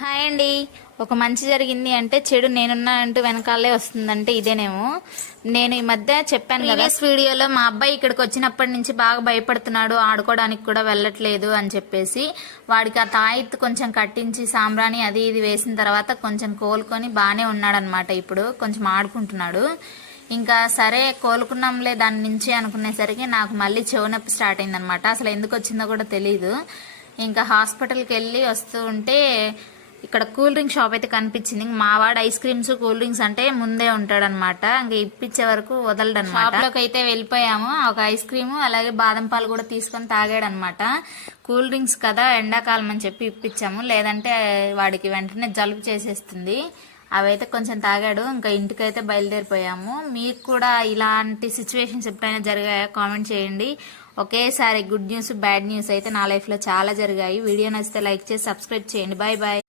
Hi అండి. ఒక మంచి జరిగింది అంటే చెడు నేనున్నా అంటూ వెనకాలే వస్తుందంటే ఇదేనేమో. నేను ఈ మధ్య చెప్పాను కదా వీడియోలో, మా అబ్బాయి ఇక్కడికి వచ్చినప్పటి నుంచి బాగా భయపడుతున్నాడు, ఆడుకోవడానికి కూడా వెళ్ళట్లేదు అని చెప్పేసి వాడికి ఆ తాయెత్తు కొంచెం కట్టించి సాంబ్రాణి అది ఇది వేసిన తర్వాత కొంచెం కోలుకొని బాగానే ఉన్నాడనమాట. ఇప్పుడు కొంచెం ఆడుకుంటున్నాడు. ఇంకా సరే కోలుకున్నాంలే దాని నుంచి అనుకునేసరికి నాకు మళ్ళీ చెవు నొప్పి స్టార్ట్ అయిందనమాట. అసలు ఎందుకు వచ్చిందో కూడా తెలియదు. ఇంకా హాస్పిటల్కి వెళ్ళి వస్తూ ఉంటే ఇక్కడ కూల్ డ్రింక్ షాప్ అయితే కనిపించింది. మా వాడు ఐస్ క్రీమ్స్ కూల్ డ్రింక్స్ అంటే ముందే ఉంటాడనమాట. ఇంకా ఇప్పించే వరకు వదలడనమాట. షాప్ లోకి అయితే వెళ్ళిపోయాము. ఒక ఐస్ క్రీము అలాగే బాదం పాలు కూడా తీసుకొని తాగాడనమాట. కూల్ డ్రింక్స్ కదా ఎండాకాలం అని చెప్పి ఇప్పించాము, లేదంటే వాడికి వెంటనే జలుబు చేసేస్తుంది. అవైతే కొంచెం తాగాడు. ఇంకా ఇంటికైతే బయలుదేరిపోయాము. మీకు కూడా ఇలాంటి సిచ్యువేషన్స్ ఎప్పుడైనా జరిగాయా కామెంట్ చేయండి. ఒకేసారి గుడ్ న్యూస్ బ్యాడ్ న్యూస్ అయితే నా లైఫ్ లో చాలా జరిగాయి. వీడియో నచ్చితే లైక్ చేసి సబ్స్క్రైబ్ చేయండి. Bye bye.